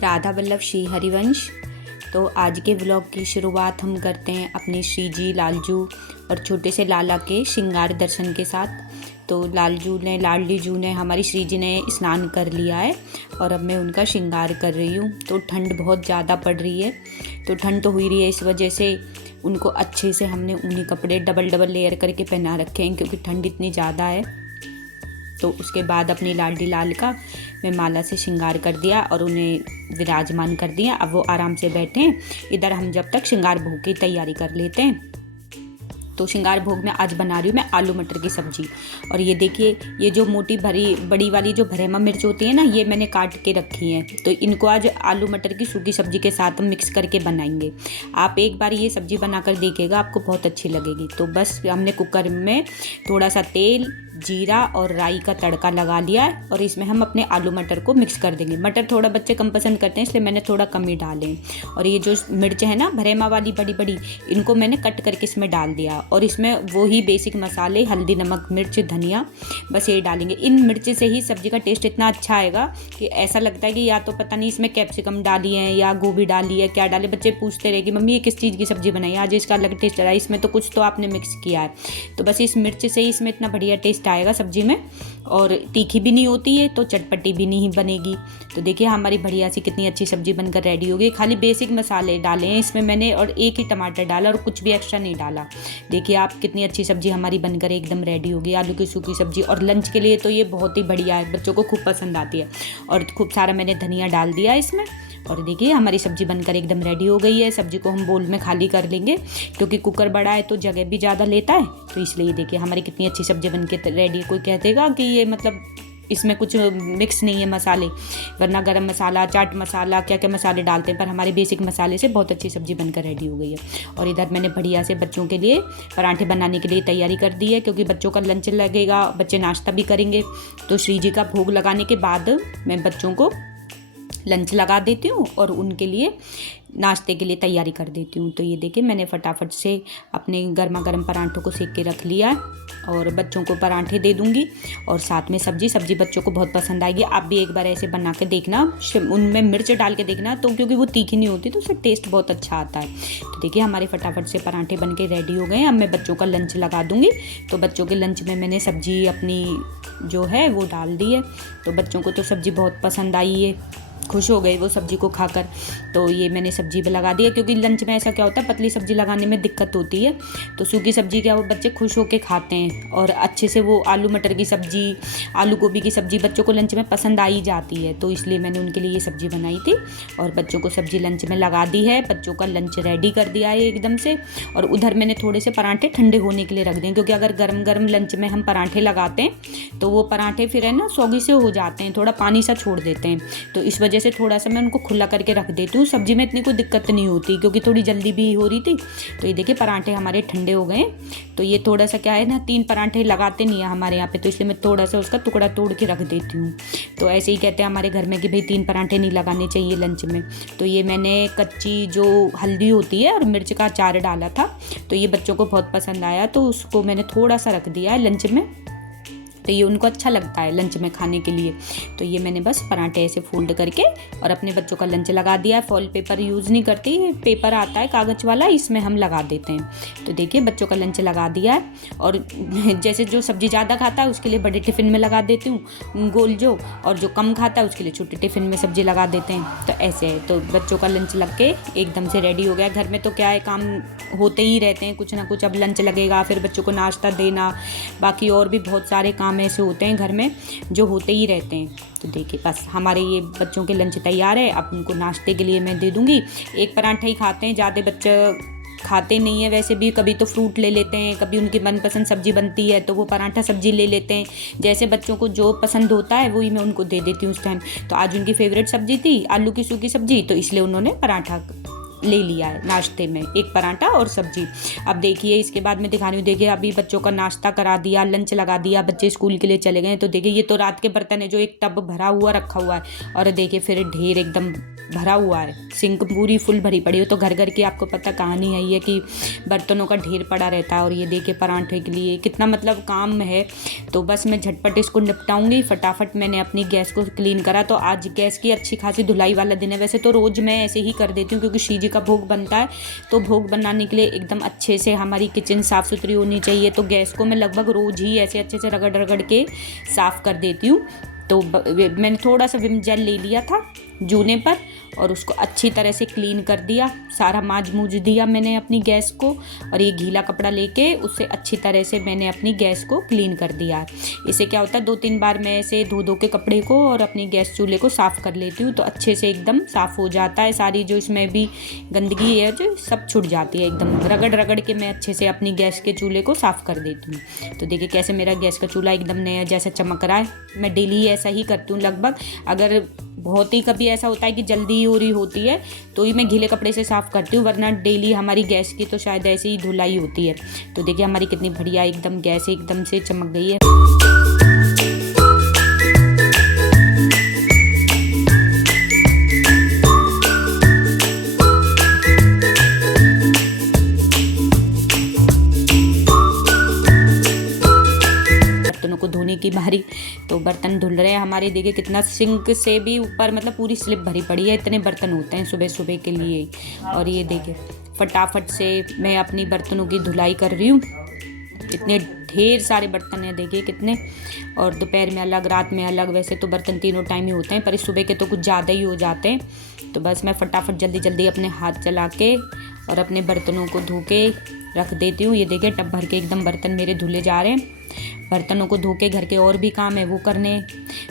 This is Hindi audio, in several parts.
राधा वल्लभ श्री हरिवंश। तो आज के व्लॉग की शुरुआत हम करते हैं अपने श्री जी, लालजू और छोटे से लाला के श्रृंगार दर्शन के साथ। तो लाडली जू ने हमारी श्री जी ने स्नान कर लिया है और अब मैं उनका श्रृंगार कर रही हूँ। तो ठंड बहुत ज़्यादा पड़ रही है, तो ठंड तो हुई रही है, इस वजह से उनको अच्छे से हमने ऊनी कपड़े डबल लेयर करके पहना रखे हैं क्योंकि ठंड इतनी ज़्यादा है। तो उसके बाद अपनी लाडली लाल का मैं माला से श्रृंगार कर दिया और उन्हें विराजमान कर दिया। अब वो आराम से बैठे हैं। इधर हम जब तक श्रृंगार भोग की तैयारी कर लेते हैं। तो श्रृंगार भोग में आज बना रही हूँ मैं आलू मटर की सब्जी। और ये देखिए, ये जो मोटी बड़ी वाली जो भरेमा मिर्च होती है ना, ये मैंने काट के रखी है। तो इनको आज आलू मटर की सूखी सब्जी के साथ हम मिक्स करके बनाएंगे। आप एक बार ये सब्जी बनाकर देखिएगा, आपको बहुत अच्छी लगेगी। तो बस हमने कुकर में थोड़ा सा तेल, जीरा और राई का तड़का लगा लिया है और इसमें हम अपने आलू मटर को मिक्स कर देंगे। मटर थोड़ा बच्चे कम पसंद करते हैं, इसलिए मैंने थोड़ा कम ही डाले। और ये जो मिर्च है ना भरेमा वाली बड़ी, इनको मैंने कट करके इसमें डाल दिया। और इसमें वो ही बेसिक मसाले, हल्दी, नमक, मिर्च, धनिया, बस ये डालेंगे। इन मिर्च से ही सब्जी का टेस्ट इतना अच्छा आएगा कि ऐसा लगता है कि या तो पता नहीं इसमें कैप्सिकम डाली है या गोभी डाली है, क्या डाले। बच्चे पूछते रहे कि मम्मी ये किस चीज़ की सब्जी बनाई, आज इसका अलग टेस्ट आ रहा है, इसमें तो कुछ तो आपने मिक्स किया है। तो बस इस मिर्च से ही इसमें इतना बढ़िया टेस्ट आएगा सब्जी में। और तीखी भी नहीं होती है तो चटपटी भी नहीं बनेगी। तो देखिए हमारी बढ़िया सी कितनी अच्छी सब्जी बनकर रेडी हो गई। खाली बेसिक मसाले डाले हैं इसमें मैंने और एक ही टमाटर डाला और कुछ भी एक्स्ट्रा नहीं डाला। देखिए आप कितनी अच्छी सब्जी हमारी बनकर एकदम रेडी हो गई, आलू की सूखी सब्जी। और लंच के लिए तो ये बहुत ही बढ़िया है, बच्चों को खूब पसंद आती है। और खूब सारा मैंने धनिया डाल दिया इसमें। और देखिए हमारी सब्जी बनकर एकदम रेडी हो गई है। सब्जी को हम बोल में खाली कर लेंगे क्योंकि कुकर बड़ा है तो जगह भी ज़्यादा लेता है। तो इसलिए देखिए हमारी कितनी अच्छी सब्जी बनकर रेडी। कोई कह देगा कि ये मतलब इसमें कुछ मिक्स नहीं है मसाले, वरना गरम मसाला, चाट मसाला, क्या क्या मसाले डालते हैं, पर हमारे बेसिक मसाले से बहुत अच्छी सब्जी बनकर रेडी हो गई है। और इधर मैंने बढ़िया से बच्चों के लिए पराठे बनाने के लिए तैयारी कर दी है क्योंकि बच्चों का लंच लगेगा, बच्चे नाश्ता भी करेंगे। तो श्री जी का भोग लगाने के बाद मैं बच्चों को लंच लगा देती हूँ और उनके लिए नाश्ते के लिए तैयारी कर देती हूँ। तो ये देखिए मैंने फटाफट से अपने गर्मा गर्म पराठों को सेक के रख लिया और बच्चों को पराठे दे दूँगी और साथ में सब्जी बच्चों को बहुत पसंद आएगी। आप भी एक बार ऐसे बना के देखना, उनमें मिर्च डाल के देखना, तो क्योंकि वो तीखी नहीं होती तो उससे टेस्ट बहुत अच्छा आता है। तो देखिए हमारे फटाफट से पराठे बन के रेडी हो गए। अब मैं बच्चों का लंच लगा दूँगी। तो बच्चों के लंच में मैंने सब्जी अपनी जो है वो डाल दी है। तो बच्चों को तो सब्जी बहुत पसंद आई है, खुश हो गए वो सब्जी को खाकर। तो ये मैंने सब्जी पे लगा दिया क्योंकि लंच में ऐसा क्या होता है, पतली सब्जी लगाने में दिक्कत होती है। तो सूखी सब्जी क्या वो बच्चे खुश होकर खाते हैं और अच्छे से वो आलू मटर की सब्जी, आलू गोभी की सब्जी बच्चों को लंच में पसंद आई जाती है। तो इसलिए मैंने उनके लिए ये सब्जी बनाई थी और बच्चों को सब्जी लंच में लगा दी है। बच्चों का लंच रेडी कर दिया है एकदम से। और उधर मैंने थोड़े से पराठे ठंडे होने के लिए रख दें क्योंकि अगर गर्म गर्म लंच में हम पराठे लगाते हैं तो वो पराठे फिर है ना सौगी से हो जाते हैं, थोड़ा पानी सा छोड़ देते हैं। तो इस वजह से थोड़ा सा मैं उनको खुला करके रख देती हूँ। सब्जी में इतनी कोई दिक्कत नहीं होती क्योंकि थोड़ी जल्दी भी हो रही थी। तो ये देखिए पराठे हमारे ठंडे हो गए। तो ये थोड़ा सा क्या है ना, 3 पराठे लगाते नहीं है हमारे यहाँ पे, तो इसलिए मैं थोड़ा सा उसका टुकड़ा तोड़ के रख देती हूँ। तो ऐसे ही कहते हैं हमारे घर में कि भाई 3 पराठे नहीं लगाने चाहिए लंच में। तो ये मैंने कच्ची जो हल्दी होती है और मिर्च का अचार डाला था, तो ये बच्चों को बहुत पसंद आया तो उसको मैंने थोड़ा सा रख दिया है लंच में। तो ये उनको अच्छा लगता है लंच में खाने के लिए। तो ये मैंने बस पराठे ऐसे फोल्ड करके और अपने बच्चों का लंच लगा दिया है। फॉइल पेपर यूज़ नहीं करती, पेपर आता है कागज़ वाला, इसमें हम लगा देते हैं। तो देखिए बच्चों का लंच लगा दिया है। और जैसे जो सब्ज़ी ज़्यादा खाता है उसके लिए बड़े टिफ़िन में लगा देती हूँ गोल जो, और जो कम खाता है उसके लिए छोटे टिफ़िन में सब्ज़ी लगा देते हैं। तो ऐसे है। तो बच्चों का लंच लग के एकदम से रेडी हो गया। घर में तो क्या है, काम होते ही रहते हैं कुछ ना कुछ। अब लंच लगेगा, फिर बच्चों को नाश्ता देना, बाकी और भी बहुत सारे काम ऐसे होते हैं घर में जो होते ही रहते हैं। तो देखिए बस हमारे ये बच्चों के लंच तैयार है। अब उनको नाश्ते के लिए मैं दे दूँगी। एक पराठा ही खाते हैं, ज़्यादा बच्चे खाते नहीं है। वैसे भी कभी तो फ्रूट ले लेते हैं, कभी उनकी मनपसंद सब्जी बनती है तो वो पराठा सब्जी ले लेते हैं। जैसे बच्चों को जो पसंद होता है वही मैं उनको दे देती हूँ उस टाइम। तो आज उनकी फेवरेट सब्जी थी आलू की सूखी सब्जी, तो इसलिए उन्होंने पराठा ले लिया है नाश्ते में, एक पराठा और सब्जी। अब देखिए इसके बाद मैं दिखा रही हूँ। देखिए अभी बच्चों का नाश्ता करा दिया, लंच लगा दिया, बच्चे स्कूल के लिए चले गए। तो देखिए ये तो रात के बर्तन है जो एक टब भरा हुआ रखा हुआ है और देखिए फिर ढेर एकदम भरा हुआ है, सिंक पूरी फुल भरी पड़ी है। तो घर घर की आपको पता कहानी है ये कि बर्तनों का ढेर पड़ा रहता है। और ये देखिए पराठे के लिए कितना मतलब काम है। तो बस मैं झटपट इसको निपटाऊंगी। फटाफट मैंने अपनी गैस को क्लीन करा। तो आज गैस की अच्छी खासी धुलाई वाला दिन है। वैसे तो रोज़ मैं ऐसे ही कर देती हूँ क्योंकि शिव जी का भोग बनता है। तो भोग बनाने के लिए एकदम अच्छे से हमारी किचन साफ़ सुथरी होनी चाहिए। तो गैस को मैं लगभग रोज़ ही ऐसे अच्छे से रगड़ रगड़ के साफ़ कर देती हूँ। तो मैंने थोड़ा सा विम जेल ले लिया था जूने पर और उसको अच्छी तरह से क्लीन कर दिया। सारा मांज मूज दिया मैंने अपनी गैस को। और ये गीला कपड़ा लेके उससे अच्छी तरह से मैंने अपनी गैस को क्लीन कर दिया। इससे क्या होता है 2-3 बार मैं ऐसे धो के कपड़े को और अपनी गैस चूल्हे को साफ़ कर लेती हूँ। तो अच्छे से एकदम साफ़ हो जाता है। सारी जो इसमें भी गंदगी है जो सब छुट जाती है। एकदम रगड़ रगड़ के मैं अच्छे से अपनी गैस के चूल्हे को साफ़ कर देती हूँ। तो देखिए कैसे मेरा गैस का चूल्हा एकदम नया जैसा चमक रहा है। मैं डेली ऐसा ही करती हूँ लगभग। अगर बहुत ही कभी ऐसा होता है कि जल्दी ही हो रही होती है तो ही मैं गीले कपड़े से साफ़ करती हूँ, वरना डेली हमारी गैस की तो शायद ऐसे ही धुलाई होती है। तो देखिए हमारी कितनी बढ़िया एकदम गैस एकदम से चमक गई है। को धोने की बारी। तो बर्तन धुल रहे हैं हमारे। देखिए कितना सिंक से भी ऊपर मतलब पूरी स्लिप भरी पड़ी है। इतने बर्तन होते हैं सुबह सुबह के लिए। और ये देखिए फटाफट से मैं अपनी बर्तनों की धुलाई कर रही हूँ। इतने ढेर सारे बर्तन हैं देखिए कितने। और दोपहर में अलग, रात में अलग। वैसे तो बर्तन तीनों टाइम ही होते हैं पर इस सुबह के तो कुछ ज़्यादा ही हो जाते हैं। तो बस मैं फटाफट जल्दी जल्दी अपने हाथ चला के और अपने बर्तनों को धो के रख देती हूँ। ये देखिए टब भर के एकदम बर्तन मेरे धुले जा रहे हैं। बर्तनों को धो के घर के और भी काम है वो करने।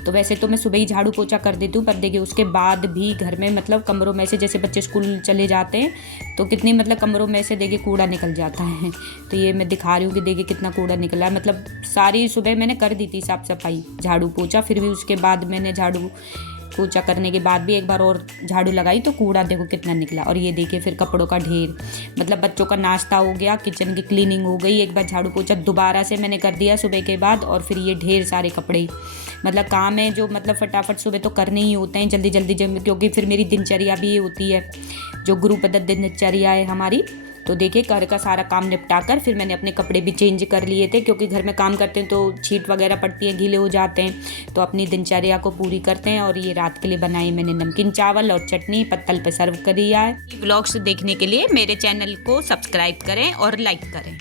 तो वैसे तो मैं सुबह ही झाड़ू पोछा कर देती हूँ पर देखिए उसके बाद भी घर में मतलब कमरों में से, जैसे बच्चे स्कूल चले जाते हैं तो कितनी मतलब कमरों में से देखिए कूड़ा निकल जाता है। तो ये मैं दिखा रही हूँ कि देखिए कितना कूड़ा निकला है। मतलब सारी सुबह मैंने कर दी थी साफ़ सफाई झाड़ू पोछा, फिर भी उसके बाद मैंने झाड़ू पोछा करने के बाद भी एक बार और झाड़ू लगाई तो कूड़ा देखो कितना निकला। और ये देखिए फिर कपड़ों का ढेर, मतलब बच्चों का नाश्ता हो गया, किचन की क्लीनिंग हो गई, एक बार झाड़ू पोछा दोबारा से मैंने कर दिया सुबह के बाद। और फिर ये ढेर सारे कपड़े, मतलब काम है जो मतलब फटाफट सुबह तो करने ही होते हैं जल्दी जल्दी क्योंकि फिर मेरी दिनचर्या भी ये होती है जो गुरुपदत्त दिनचर्या है हमारी। तो देखिए घर का सारा काम निपटा कर फिर मैंने अपने कपड़े भी चेंज कर लिए थे क्योंकि घर में काम करते हैं तो छींट वगैरह पड़ती है, गीले हो जाते हैं। तो अपनी दिनचर्या को पूरी करते हैं। और ये रात के लिए बनाई मैंने नमकीन चावल और चटनी पत्तल पे सर्व कर दिया है। व्लॉग्स देखने के लिए मेरे चैनल को सब्सक्राइब करें और लाइक करें।